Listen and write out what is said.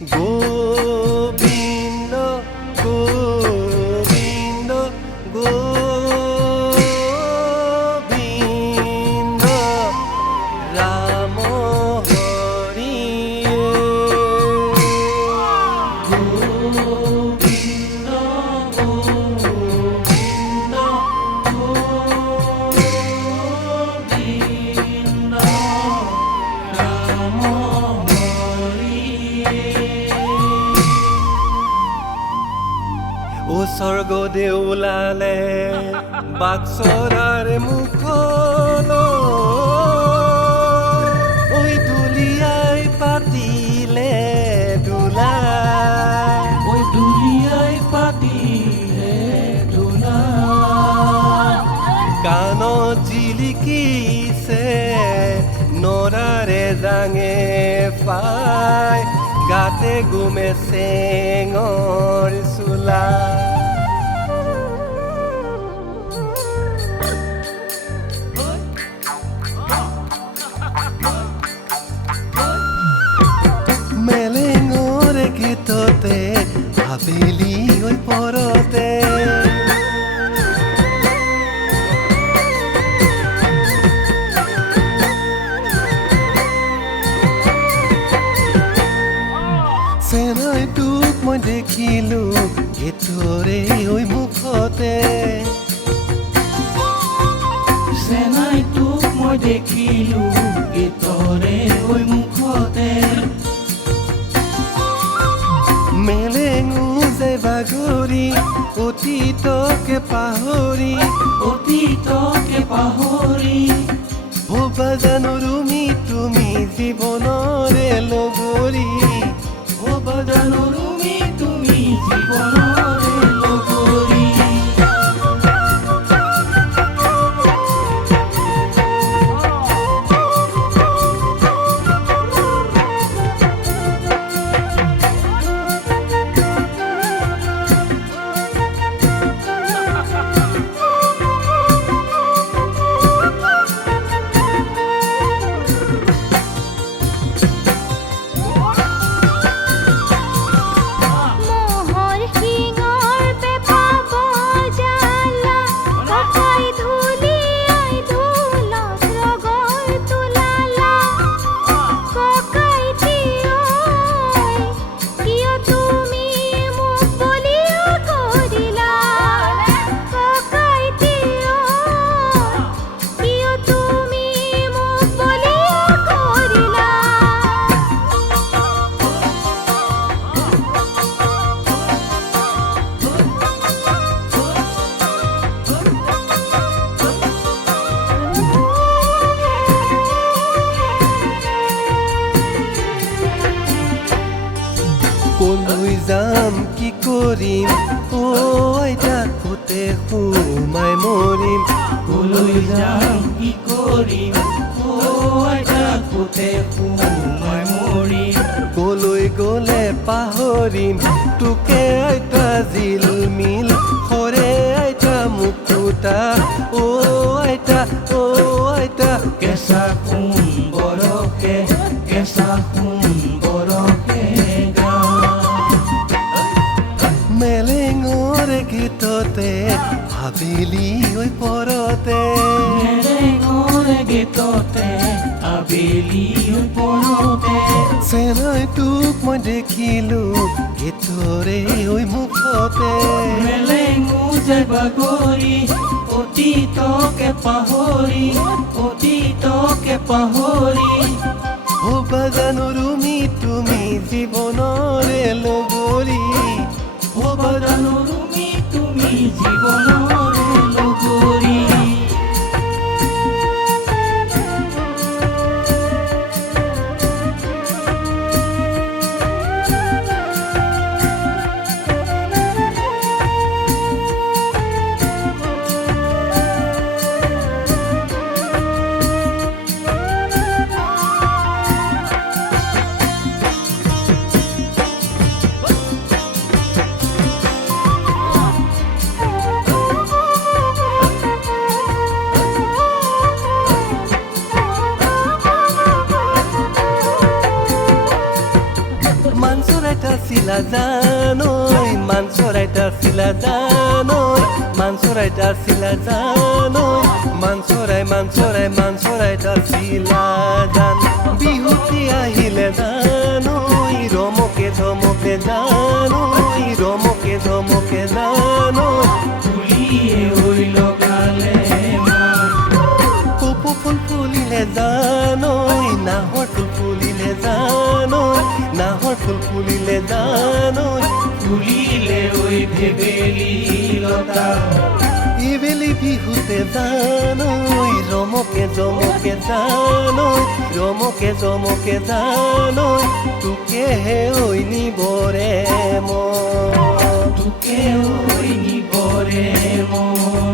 গোবিন্দ গোবিন্দ গোবিন্দ ৰাম হৰি গোবিন্দ গোবিন্দ গোবিন্দ ৰাম ও স্বৰ্গদেউ ওলালে বাক্সৰাৰ মুখল ঐ দুলিয়াই পাতিলে দোলা ঐ দুলিয়াই পাতিলে দোলা কাণত জিলিকিছে নৰাৰে জাঙে পাই গাতে গুমে চেঙৰ চোলা মেলেঙৰ গীততে আবেলি হৈ পৰতে চেনাই তোক মই দেখিলো গীতৰে হৈ মুখতে চেনাই তোক মই দেখিলো গীতৰে হৈ মুখতে মেলেঙো যে বাগৰি অতীতকে পাহৰি অতীতকে পাহৰি হবা জানো ৰুমি তুমি জীৱনৰে লগৰী হবা জানো ৰুমি তুমি জীৱনৰে লগৰী কলৈ যাম কি কৰিম ঐ তাকোতে সোমাই মৰিম কলৈ যাম কি কৰিম থাকোঁতে সোমাই মৰিম কলৈ গ'লে পাহৰিম তোকে আইতা জিলমিল হৰে আইতা মুকুতা ও আইতা কেঁচা বৰকে কেঁচা বৰকে মেলেঙৰ গীততে আবেলি হৈ পৰতে মেলেঙৰ গীততে আবেলি হৈ পৰতে চেনাই তোক মই দেখিলো গীতৰে হৈ মুখতে মেলেঙো যে বাগৰি অতীতকে পাহৰি হবা জানো ৰুমি তুমি জীৱনৰে লগৰী হবা জানো ৰুমি তুমি জীৱনৰে লগৰী চিলা জানৈ মান চৰাইটাৰ চিলা জানৈ মান চৰাইটাৰ চিলা জানৈ মান চৰাইটাৰ চিলা জান বিহুতি আহিলে জানৈ ৰমকে ধমকে জানৈ ৰমকে ধমকে জানৈ ফুলিয়ে ঐ লগালে কপৌ ফুল ফুলিলে জানৈ নাহৰ ফুল ফুলিলে জানৈ নাহৰ ফুল ফুলিলে জানৈ ফুলিলে ঐ ভেবেলি লতা ইবেলি বিহুতে জানৈ ৰমকে জমকে জানৈ ৰমকে জমকে জানৈ তোকেহে ঐ নিবৰে মন তোকে ঐ নিবৰে মন